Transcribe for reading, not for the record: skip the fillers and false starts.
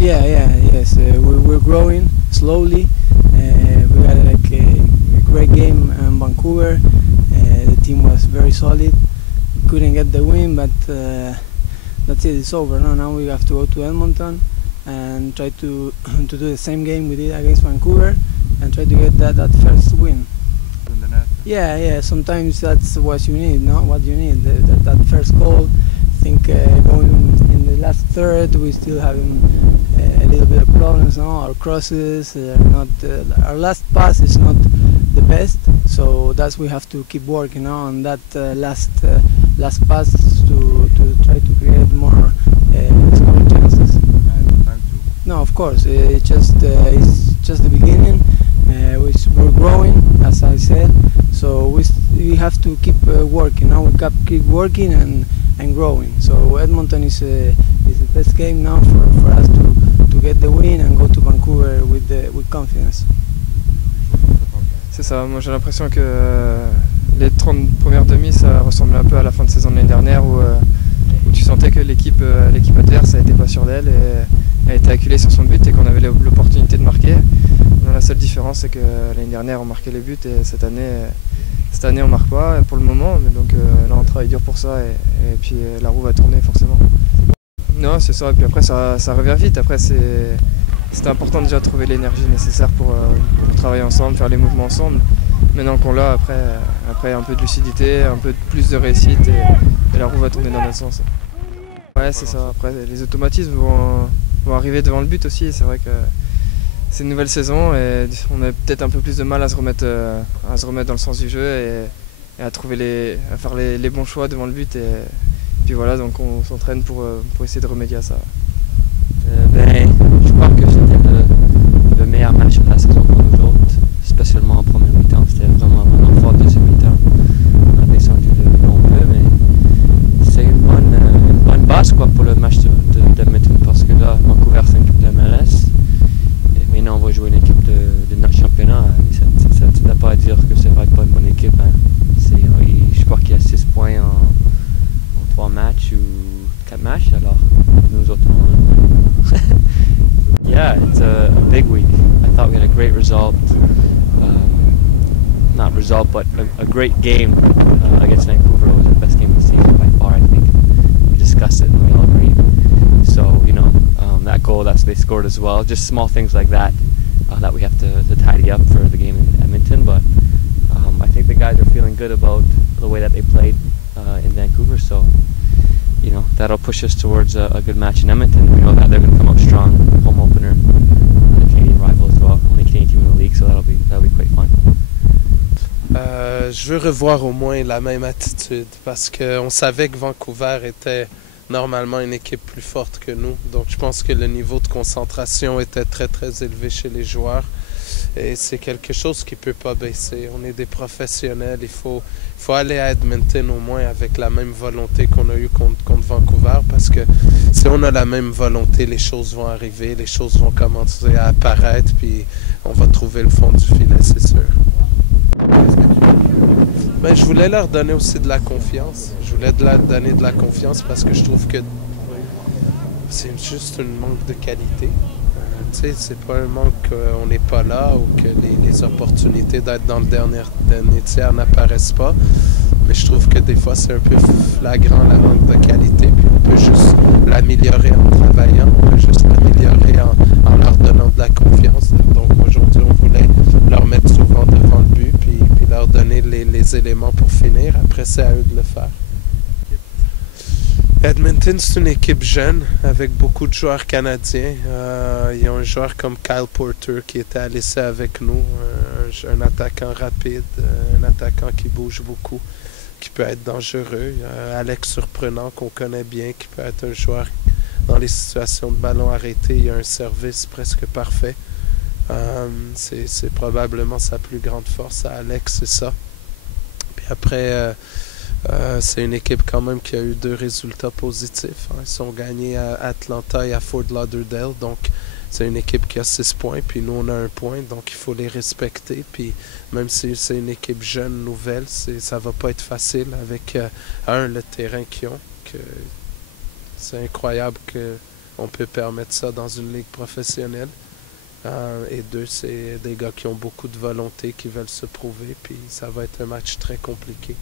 Yes. We're growing slowly. We had like a great game in Vancouver. The team was very solid. We couldn't get the win, but that's it. It's over. No, now we have to go to Edmonton and try to do the same game we did against Vancouver and try to get that first win. Yeah. Sometimes that's what you need, not what you need. That first goal. I think going in the last third, we still having a little bit of problems now. Our crosses are not. Our last pass is not the best, so that's we have to keep working on that last pass to try to create more scoring chances. No, of course, it's just the beginning. We're growing, as I said, so we have to keep working. Now we keep working and growing. So Edmonton is the best game now for us to get the win and go to Vancouver with confidence. C'est ça, moi j'ai l'impression que les 30 premières demi ça ressemble un peu à la fin de saison de l'année dernière où tu sentais que l'équipe adverse n'était pas sûre d'elle et elle était acculée sur son but et qu'on avait l'opportunité de marquer. La seule différence c'est que l'année dernière on marquait les buts et cette année on marque pas pour le moment, mais donc là on travaille dur pour ça et puis la roue va tourner forcément. Non, c'est ça, et puis après ça revient vite. Après c'était important déjà de trouver l'énergie nécessaire pour travailler ensemble, faire les mouvements ensemble. Maintenant qu'on l'a, après un peu de lucidité, un peu plus de réussite et la roue va tourner dans notre sens. Ouais, c'est ça. Après les automatismes vont arriver devant le but aussi. C'est vrai que c'est une nouvelle saison et on a peut-être un peu plus de mal à se remettre dans le sens du jeu et à faire les bons choix devant le but. Et puis voilà, donc on s'entraîne pour essayer de remédier à ça. Je crois que c'était le meilleur match de la saison pour nous autres, spécialement en première mi-temps. C'était vraiment fort deuxième mi-temps. On a descendu un peu, mais c'est une bonne base quoi, pour le match d'Edmonton parce que là, Vancouver c'est une équipe de MLS. Et maintenant, on va jouer une équipe de notre championnat. Ça ne va pas dire que c'est pas une bonne équipe. Hein. Je crois qu'il y a 6 points en 3 matchs ou 4 matchs, alors nous autres on Yeah, it's a big week. I thought we had a great result. Not result, but a great game against Vancouver. It was the best game of the season by far, I think. We discussed it and we all agreed. So, that goal that they scored as well, just small things like that that we have to tidy up for the game in Edmonton. But I think the guys are feeling good about the way that they played in Vancouver. So, that'll push us towards a good match in Edmonton. We know that they're going to come out strong, home opener, the Canadian rival as well, only Canadian team in the league, so that'll be quite fun. Je veux revoir au moins la même attitude parce qu'on savait que Vancouver était normalement une équipe plus forte que nous. Donc je pense que le niveau de concentration était très très élevé chez les joueurs et c'est quelque chose qui ne peut pas baisser. On est des professionnels, il faut aller à Edmonton au moins avec la même volonté qu'on a eue contre Vancouver parce que si on a la même volonté, les choses vont arriver, les choses vont commencer à apparaître puis on va trouver le fond du filet, c'est sûr. Je voulais leur donner aussi de la confiance. Je voulais donner de la confiance parce que je trouve que c'est juste un manque de qualité. C'est pas un manque qu'on n'est pas là ou que les opportunités d'être dans le dernier tiers n'apparaissent pas. Mais je trouve que des fois, c'est un peu flagrant la manque de qualité. Puis on peut juste l'améliorer en travaillant. On peut juste l'améliorer en leur donnant de la confiance. Donc aujourd'hui, on voulait leur mettre souvent devant le but puis leur donner les éléments pour finir. Après, c'est à eux de le faire. Edmonton, c'est une équipe jeune avec beaucoup de joueurs canadiens. Il y a un joueur comme Kyle Porter qui était à l'essai avec nous, un attaquant rapide, un attaquant qui bouge beaucoup, qui peut être dangereux. Il y a Alex Surprenant qu'on connaît bien, qui peut être un joueur dans les situations de ballon arrêté. Il y a un service presque parfait. C'est probablement sa plus grande force à Alex, c'est ça. Puis après... c'est une équipe quand même qui a eu 2 résultats positifs. Hein. Ils ont gagné à Atlanta et à Fort Lauderdale. Donc, c'est une équipe qui a 6 points. Puis nous, on a 1 point. Donc, il faut les respecter. Puis même si c'est une équipe jeune, nouvelle, ça va pas être facile avec, le terrain qu'ils ont. C'est incroyable on peut permettre ça dans une ligue professionnelle. Et deux, c'est des gars qui ont beaucoup de volonté, qui veulent se prouver, puis ça va être un match très compliqué.